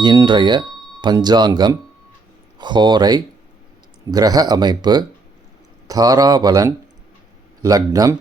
இன்றைய பஞ்சாங்கம், ஹோரை, கிரக அமைப்பு, தாராபலன், லக்னம்,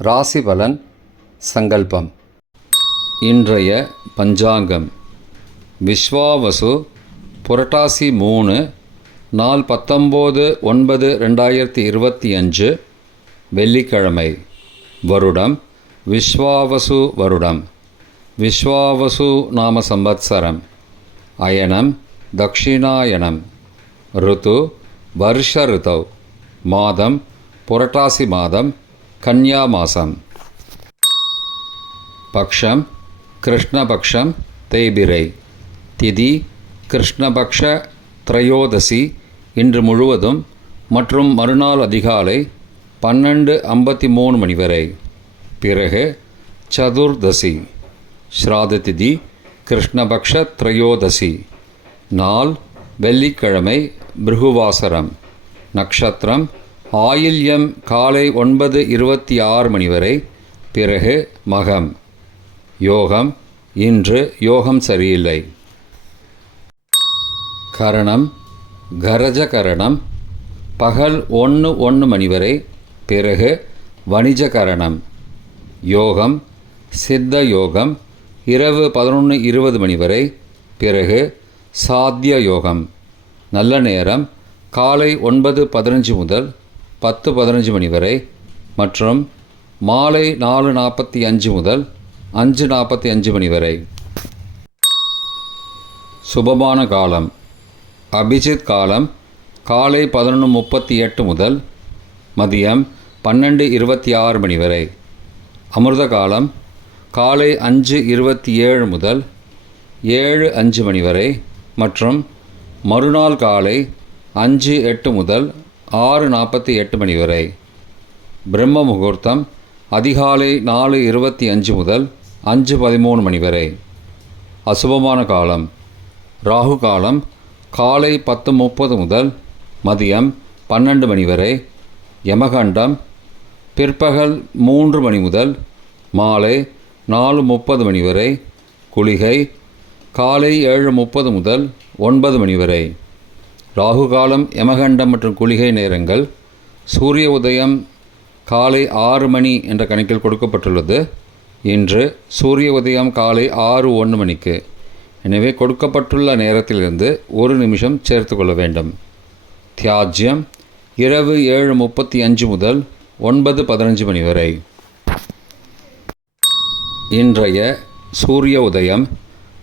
ராசிபலன், சங்கல்பம். இன்றைய பஞ்சாங்கம் விஸ்வாவசு புரட்டாசி 3 நாள் 19/9/2025 வெள்ளிக்கிழமை. வருடம் விஸ்வாவசு வருடம். விஸ்வாவசு நாம சம்பத்சரம். அயனம் தக்ஷிணாயனம். ருத்து வருஷ ருதௌ. மாதம் புரட்டாசி மாதம், கன்யா மாதம். பக்ஷம் கிருஷ்ணபக்ஷம் தேய்பிரை. திதி கிருஷ்ணபக்ஷ திரையோதசி இன்று முழுவதும் மற்றும் மறுநாள் அதிகாலை 12:53 மணி வரை. பிறகு சதுர்தசி. ஸ்ராத திதி கிருஷ்ணபக்ஷ திரையோதசி. நாள் வெள்ளிக்கிழமை, பிருகுவாசரம். நக்ஷத்திரம் ஆயில்யம் காலை 9:26 மணி வரை. பிறகு மகம். யோகம் இன்று யோகம் சரியில்லை. கரணம் கரஜகரணம் பகல் 1:01 மணி வரை. பிறகு வணிஜகரணம். யோகம் சித்த யோகம் இரவு 11:20 மணி வரை. பிறகு சாத்திய யோகம். நல்ல நேரம் காலை 9:15 முதல் 10:15 மணி வரை மற்றும் மாலை 4:45 முதல் 5:45 மணி வரை. சுபமான காலம் அபிஜித் காலம் காலை 11:38 முதல் மதியம் 12:26 மணி வரை. அமிர்த காலம் காலை 5:27 முதல் 7:05 மணி வரை மற்றும் மறுநாள் காலை 5:08 முதல் 6:48 மணி வரை. பிரம்ம முகூர்த்தம் அதிகாலை 4:25 முதல் 5:13 மணி வரை. அசுபமான காலம் ராகு காலம் காலை 10:30 முதல் மதியம் 12 மணி வரை. யமகண்டம் பிற்பகல் 3 மணி முதல் மாலை 4:30 மணி வரை. குளிகை காலை 7:30 முதல் 9 மணி வரை. ராகு காலம், யமகண்டம் மற்றும் குளிகை நேரங்கள் சூரிய உதயம் காலை 6 மணி என்ற கணக்கில் கொடுக்கப்பட்டுள்ளது. இன்று சூரிய உதயம் காலை 6:01 மணிக்கு. எனவே கொடுக்கப்பட்டுள்ள நேரத்திலிருந்து 1 நிமிஷம் சேர்த்து கொள்ள வேண்டும். தியாஜ்யம் இரவு 7:35 முதல் 9:15 மணி வரை. இன்றைய சூரிய உதயம்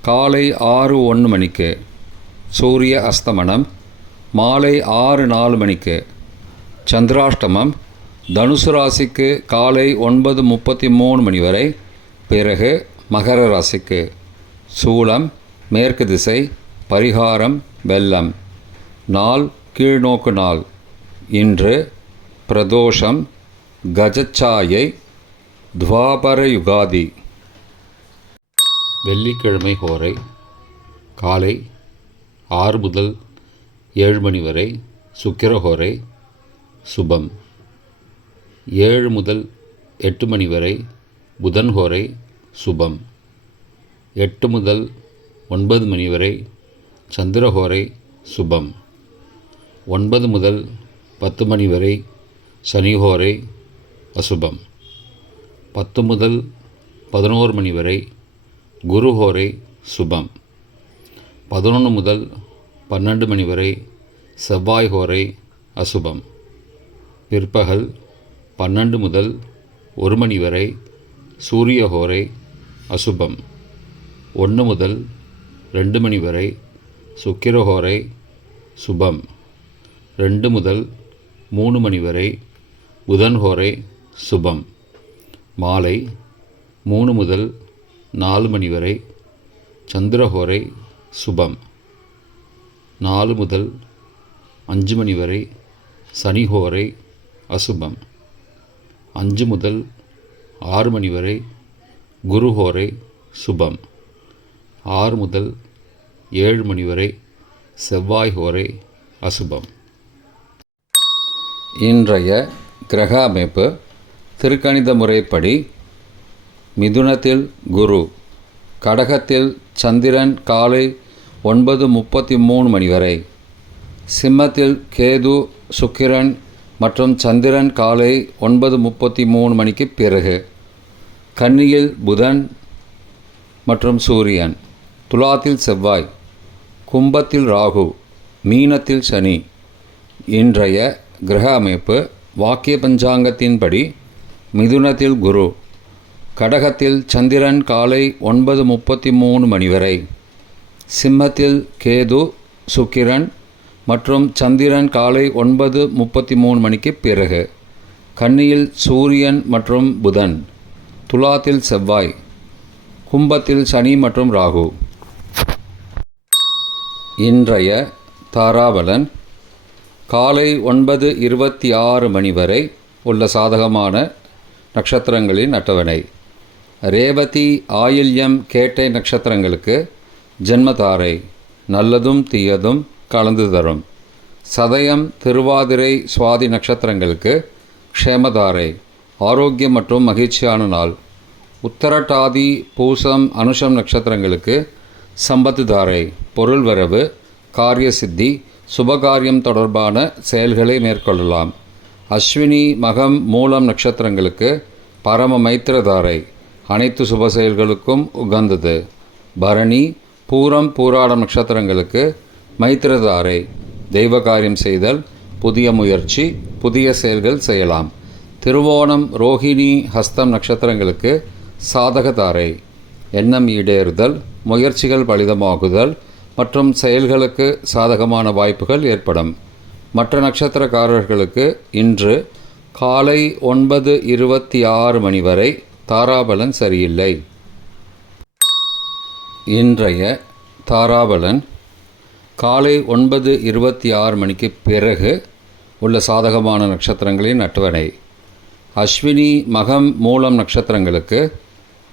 காலை 6:01 மணிக்கு. சூரிய அஸ்தமனம் மாலை 6:04 மணிக்கு. சந்திராஷ்டமம் தனுசு ராசிக்கு காலை 9:33 மணி வரை. பிறகு மகர ராசிக்கு. சூலம் மேற்கு திசை. பரிகாரம் வெல்லம். நாள் கீழ்நோக்கு நாள். இன்று பிரதோஷம் கஜச்சாயை துவாபர யுகாதி. வெள்ளிக்கிழமை ஹோரை காலை 6 முதல் 7 மணி வரை. சுக்கிரஹோரை சுபம். 7 முதல் 8 மணி வரை. புதன்ஹோரை சுபம். 8 முதல் 9 மணி வரை. சந்திரஹோரை சுபம். 9 முதல் 10 மணி வரை. சனிஹோரை அசுபம். 10 முதல் 11 மணி வரை. குருஹோரை சுபம். 11 முதல் 12 மணி வரை. செவ்வாய் ஹோரை அசுபம். பிற்பகல் 12 முதல் 1 மணி வரை. சூரிய ஹோரை அசுபம். 1 முதல் 2 மணி வரை. சுக்கிரஹோரை சுபம். 2 முதல் 3 மணி வரை. புதன்ஹோரை சுபம். மாலை 3 முதல் 4 மணி வரை. சந்திரஹோரை சுபம். 4 முதல் 5 மணி வரை. சனிஹோரை அசுபம். 5 முதல் 6 மணி வரை. குருஹோரை சுபம். 6 முதல் 7 மணி வரை. செவ்வாய் ஹோரை அசுபம். இன்றைய கிரக அமைப்பு திருக்கணித முறைப்படி மிதுனத்தில் குரு, கடகத்தில் சந்திரன் காலை 9:33 மணி வரை. சிம்மத்தில் கேது, சுக்கிரன் மற்றும் சந்திரன் காலை 9:33 மணிக்கு பிறகு. கன்னியில் புதன் மற்றும் சூரியன். துலாத்தில் செவ்வாய். கும்பத்தில் ராகு. மீனத்தில் சனி. இன்றைய கிரக அமைப்பு வாக்கிய பஞ்சாங்கத்தின்படி மிதுனத்தில் குரு, கடகத்தில் சந்திரன் காலை 9:33 மணி வரை, சிம்மத்தில் கேது, சுக்கிரன் மற்றும் சந்திரன் காலை 9:33 மணிக்கு பிறகு, கன்னியில் சூரியன் மற்றும் புதன், துலாத்தில் செவ்வாய், கும்பத்தில் சனி மற்றும் ராகு. இன்றைய தாராபலன் காலை 9:26 மணி வரை உள்ள சாதகமான நட்சத்திரங்களின் அட்டவணை. ரேவதி, ஆயில்யம், கேட்டை நட்சத்திரங்களுக்கு ஜென்மதாரை, நல்லதும் தீயதும் கலந்து தரும். சதயம், திருவாதிரை, சுவாதி நட்சத்திரங்களுக்கு க்ஷேமதாரை, ஆரோக்கியம் மற்றும் மகிழ்ச்சியான நாள். உத்தரட்டாதி, பூசம், அனுஷம் நட்சத்திரங்களுக்கு சம்பத்து தாரை, பொருள் வரவு, காரிய சித்தி, சுபகாரியம் தொடர்பான செயல்களை மேற்கொள்ளலாம். அஸ்வினி, மகம், மூலம் நட்சத்திரங்களுக்கு பரம மைத்திரதாரை, அனைத்து சுப செயல்களுக்கும் உகந்தது. பரணி, பூரம், பூராடம் நட்சத்திரங்களுக்கு மைத்திரதாரை, தெய்வ காரியம் செய்தல், புதிய முயற்சி, புதிய செயல்கள் செய்யலாம். திருவோணம், ரோஹிணி, ஹஸ்தம் நட்சத்திரங்களுக்கு சாதகதாரை, எண்ணம் ஈடேறுதல், முயற்சிகள் பலிதமாகுதல் மற்றும் செயல்களுக்கு சாதகமான வாய்ப்புகள் ஏற்படும். மற்ற நட்சத்திரக்காரர்களுக்கு இன்று காலை 9:26 மணி வரை தாராபலன் சரியில்லை. இன்றைய தாராபலன் காலை 9:26 மணிக்கு பிறகு உள்ள சாதகமான நட்சத்திரங்களின் அட்டவணை. அஸ்வினி, மகம், மூலம் நட்சத்திரங்களுக்கு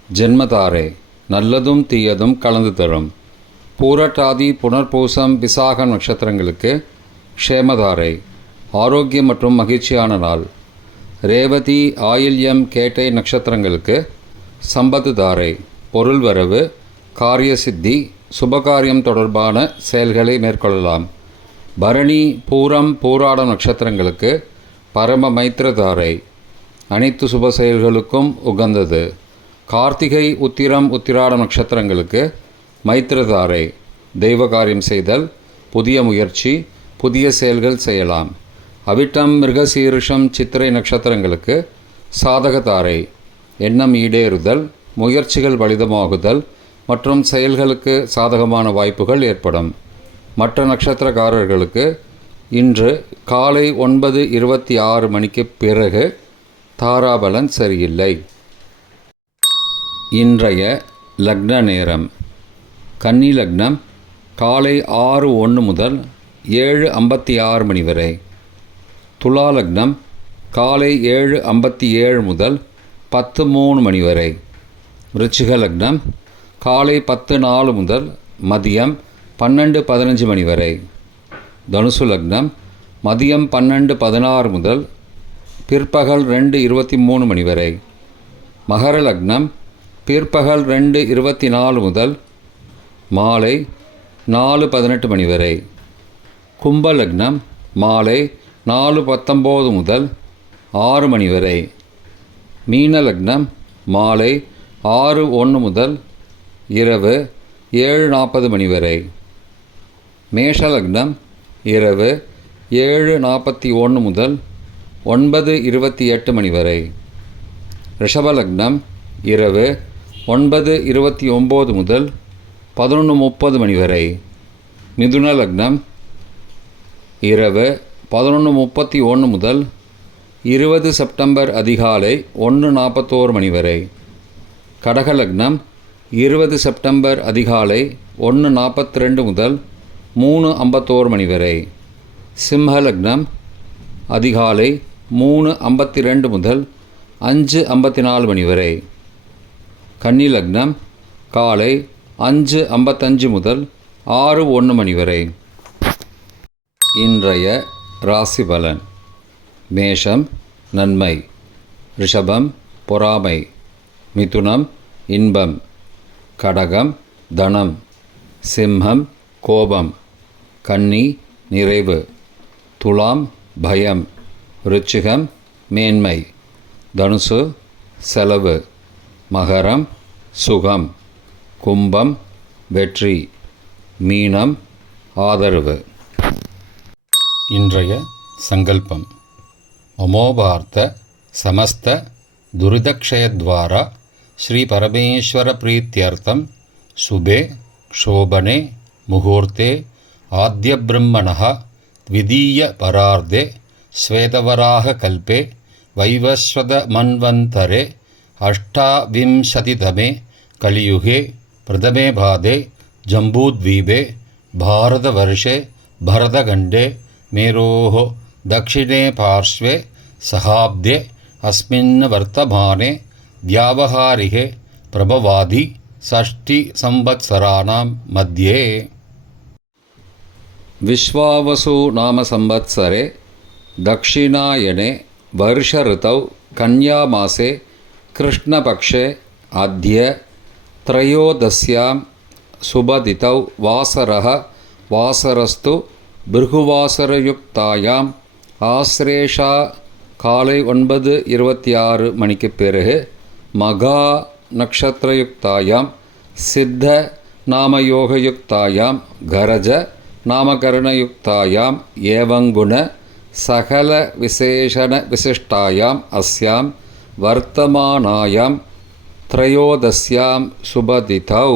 ஜென்மதாரை, நல்லதும் தீயதும் கலந்து தரும். பூரட்டாதி, புனர்பூசம், விசாகம் நட்சத்திரங்களுக்கு க்ஷேமதாரை, ஆரோக்கியம் மற்றும் மகிழ்ச்சியான நாள். ரேவதி, ஆயில்யம், கேட்டை நட்சத்திரங்களுக்கு சம்பத்து தாரை, பொருள் வரவு, காரிய சித்தி, சுபகாரியம் தொடர்பான செயல்களை மேற்கொள்ளலாம். பரணி, பூரம், பூராடம் நட்சத்திரங்களுக்கு பரம மைத்திரதாரை, அனைத்து சுப செயல்களுக்கும் உகந்தது. கார்த்திகை, உத்திரம், உத்திராடம் நட்சத்திரங்களுக்கு மைத்திரதாரை, தெய்வ காரியம் செய்தல், புதிய முயற்சி, புதிய செயல்கள் செய்யலாம். அவிட்டம், மிருகசீரிஷம், சித்திரை நட்சத்திரங்களுக்கு சாதகதாரை, எண்ணம் ஈடேறுதல், முயற்சிகள் பலிதமாகுதல் மற்றும் செயல்களுக்கு சாதகமான வாய்ப்புகள் ஏற்படும். மற்ற நட்சத்திரக்காரர்களுக்கு இன்று காலை 9:26 மணிக்கு பிறகு தாராபலன் சரியில்லை. இன்றைய லக்ன நேரம். கன்னி லக்னம் காலை 6:01 முதல் 7:56 மணி வரை. துலா லக்னம் காலை 7:57 முதல் 10:03 மணி வரை. விருச்சிக லக்னம் காலை 10:04 முதல் மதியம் 12:15 மணி வரை. தனுசு லக்னம் மதியம் 12:16 முதல் பிற்பகல் 2:23 மணி வரை. மகர லக்னம் பிற்பகல் 2:24 முதல் மாலை 4:18 மணி வரை. கும்ப லக்னம் மாலை 4:19 முதல் 6 மணி வரை. மீன லக்னம் மாலை 6:01 முதல் இரவு 7:40 மணி வரை. மேஷ லக்னம் இரவு 7:41 முதல் 9:28 மணி வரை. ரிஷப லக்னம் இரவு 9:29 முதல் 11:30 மணி வரை. மிதுன லக்னம் இரவு 11:31 முதல் 20 செப்டம்பர் அதிகாலை 1:41 மணி வரை. கடக லக்னம் 20 செப்டம்பர் அதிகாலை 1:42 முதல் 3:51 மணி வரை. சிம்ம லக்னம் அதிகாலை 3:52 முதல் 5:54 மணி வரை. கன்னி லக்னம் காலை 5:55 முதல் 6:01 மணி வரை. இன்றைய ராசி பலன். மேஷம் நன்மை, ரிஷபம் பொறாமை, மிதுனம் இன்பம், கடகம் தனம், சிம்மம் கோபம். கன்னி நிறைவு. துலாம் பயம். விருச்சிகம் மேன்மை. தனுசு செலவு. மகரம் சுகம். கும்பம் வெற்றி. மீனம் ஆதரவு. இன்றைய சங்கல்பம். மமோபார்த்த சமஸ்த துரிதக்ஷயத்வாரா ஸ்ரீ பரமேஸ்வர பிரீத்தியர்த்தம் சுபே க்ஷோபனே முகூர்த்தே ஆத்ய பிரம்மணः த்விதீய பரார்த்தே ஸ்வேதவராக கல்பே வைவஸ்வத மன்வந்தரே அஷ்டாவிம்சதிதமே கலியுகே பிரதமே பாதே ஜம்பூத்வீபே பாரதவர்ஷே பரதகண்டே மேரோः दक्षिणे पार्श्वे सहाब्दे अस्मिन् वर्तमाने व्यावहारिके प्रभवादि षष्टिसंवत्सराणां मध्ये विश्वावसु नाम संवत्सरे दक्षिणायने वर्षऋतौ कन्यामासे कृष्णपक्षे अद्य त्रयोदश्यां सुबदितौ वासरः वासरस्तु பிருகுவாசரயுக்தாயாம் ஆஸ்ரேஷா காலை 9:26 மணிக்கு பிறகு மகா நக்ஷத்திரயுக்தாயாம் சித்த நாமயோகயுக்தாயாம் கரஜ நாமகரணயுக்தாயாம் ஏவங்குண சகல விசேஷண விசிஷ்டாயாம் அஸ்யாம் வர்த்தமானாயாம் த்ரயோதஸ்யாம் சுபதிதௌ